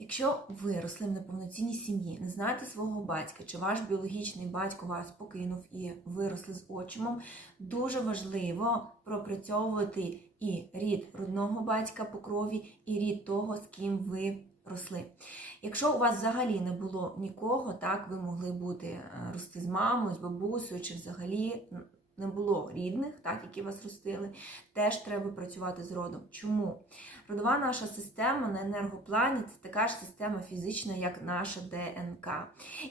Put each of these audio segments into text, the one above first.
Якщо ви росли в неповноцінній сім'ї, не знаєте свого батька, чи ваш біологічний батько вас покинув і виросли з отчимом, дуже важливо пропрацьовувати і рід родного батька по крові, і рід того, з ким ви росли. Якщо у вас взагалі не було нікого, так ви могли бути е, рости з мамою, з бабусею, чи взагалі не було рідних, так, які вас ростили, теж треба працювати з родом. Чому? Родова наша система на енергоплані це така ж система фізична, як наша ДНК.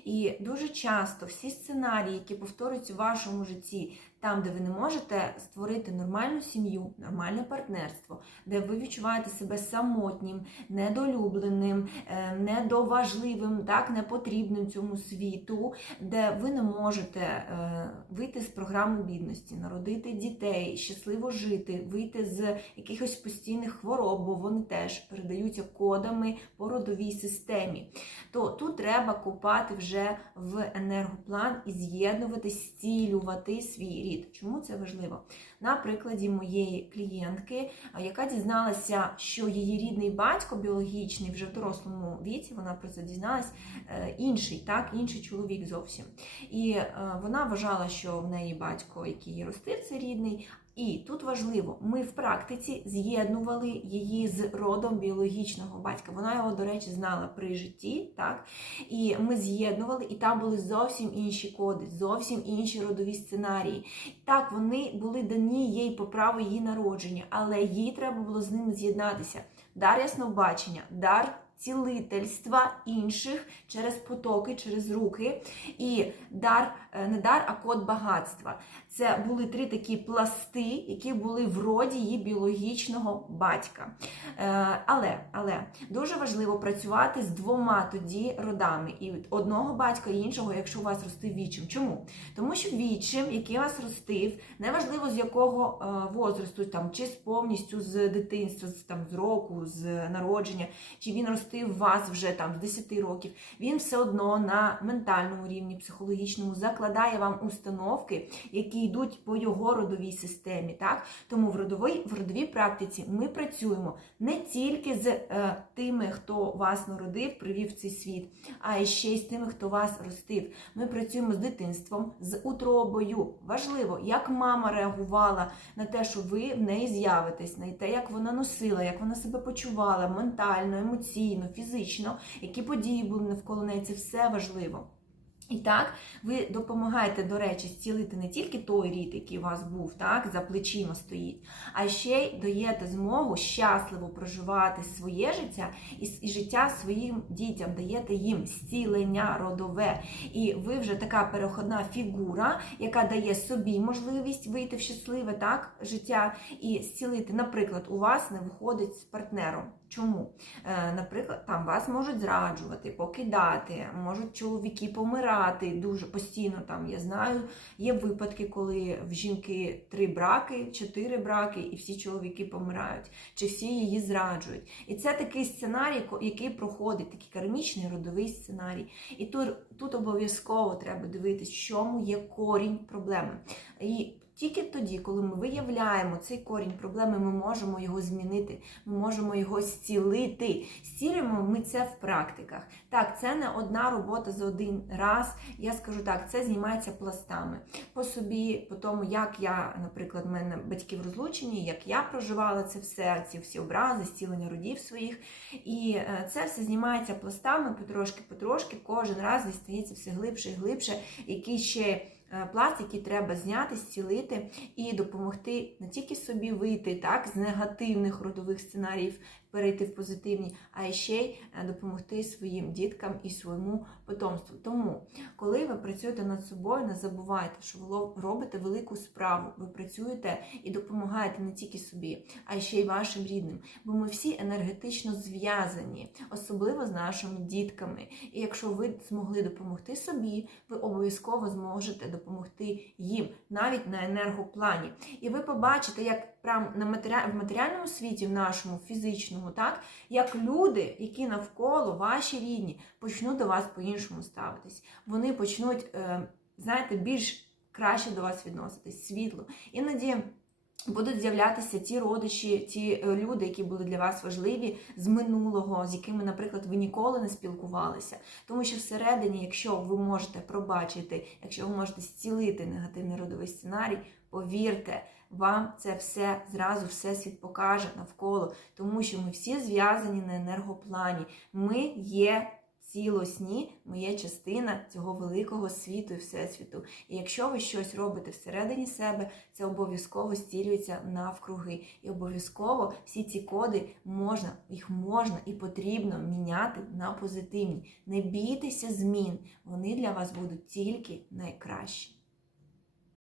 І дуже часто всі сценарії, які повторюються в вашому житті, там, де ви не можете створити нормальну сім'ю, нормальне партнерство, де ви відчуваєте себе самотнім, недолюбленим, е, недоважливим, так, непотрібним цьому світу, де ви не можете е, вийти з програми бідності, народити дітей, щасливо жити, вийти з якихось постійних хвороб, бо вони теж передаються кодами по родовій системі. То тут треба копати вже в енергоплан і з'єднувати, зцілювати свій рід. Чому це важливо? На прикладі моєї клієнтки, яка дізналася, що її рідний батько біологічний вже в дорослому віці, вона про це дізналась, е, інший, так, інший чоловік зовсім. І е, вона вважала, що в неї батько, який її ростив, це рідний. І тут важливо, ми в практиці з'єднували її з родом біологічного батька. Вона його, до речі, знала при житті, так? І ми з'єднували, і там були зовсім інші коди, зовсім інші родові сценарії. Так, вони були дані їй по праву її народження, але їй треба було з ними з'єднатися. Дар яснобачення, дар цілительства інших через потоки, через руки. І дар, е, не дар, а код багатства. Це були три такі пласти, які були в роді її біологічного батька. Е, Але але дуже важливо працювати з двома тоді родами. І одного батька і іншого, якщо у вас ростив вічим. Чому? Тому що вічим, який вас ростив, неважливо з якого е, возрасту, там, чи з повністю з дитинства, з, там, з року, з народження, чи він ростив вас вже там з 10 років, він все одно на ментальному рівні, психологічному закладає вам установки, які йдуть по його родовій системі. Так? Тому в родовій, в родовій практиці ми працюємо не тільки з е, тими, хто вас народив, привів в цей світ, а ще й з тими, хто вас ростив. Ми працюємо з дитинством, з утробою. Важливо, як мама реагувала на те, що ви в неї з'явитесь, на те, як вона носила, як вона себе почувала ментально, емоційно, фізично, які події були навколо неї. Це все важливо. І так, ви допомагаєте, до речі, зцілити не тільки той рід, який у вас був, так, за плечима стоїть, а ще й даєте змогу щасливо проживати своє життя і, життя своїм дітям, даєте їм зцілення родове. І ви вже така переходна фігура, яка дає собі можливість вийти в щасливе так, життя і зцілити. Наприклад, у вас не виходить з партнером. Чому? Е, Наприклад, там вас можуть зраджувати, покидати, можуть чоловіки помирати дуже постійно. Там я знаю, є випадки, коли в жінки три браки, чотири браки, і всі чоловіки помирають, чи всі її зраджують. І це такий сценарій, який проходить, такий кармічний родовий сценарій. І тут, тут обов'язково треба дивитися, в чому є корінь проблеми. І тільки тоді, коли ми виявляємо цей корінь проблеми, ми можемо його змінити, ми можемо його зцілити. Зцілюємо ми це в практиках. Так, це не одна робота за один раз. Я скажу так, це знімається пластами. По собі, по тому, як я, наприклад, в мене батьки в розлученні, як я проживала це все, ці всі образи, зцілення родів своїх. І е, це все знімається пластами потрошки-потрошки, кожен раз дістається все глибше і глибше, який ще. Е, пласт, який треба зняти, зцілити і допомогти не тільки собі вийти так, з негативних родових сценаріїв, перейти в позитивні, а ще й е, допомогти своїм діткам і своєму потомству. Тому, коли ви працюєте над собою, не забувайте, що ви робите велику справу. Ви працюєте і допомагаєте не тільки собі, а ще й вашим рідним. Бо ми всі енергетично зв'язані, особливо з нашими дітками. І якщо ви змогли допомогти собі, ви обов'язково зможете допомогти їм навіть на енергоплані. І ви побачите, як прям на матеріальному світі, в нашому фізичному, так як люди, які навколо ваші рідні, почнуть до вас по-іншому ставитись. Вони почнуть, е, знаєте, більш краще до вас відноситись, світло. Іноді. Будуть з'являтися ті родичі, ті е, люди, які були для вас важливі з минулого, з якими, наприклад, ви ніколи не спілкувалися. Тому що всередині, якщо ви можете пробачити, якщо ви можете зцілити негативний родовий сценарій, повірте, вам це все зразу всесвіт покаже навколо, тому що ми всі зв'язані на енергоплані. Ми є цілосні, ми є частина цього великого світу і всесвіту. І якщо ви щось робите всередині себе, це обов'язково стілюється навкруги. І обов'язково всі ці коди можна, їх можна і потрібно міняти на позитивні. Не бійтеся змін, вони для вас будуть тільки найкращі.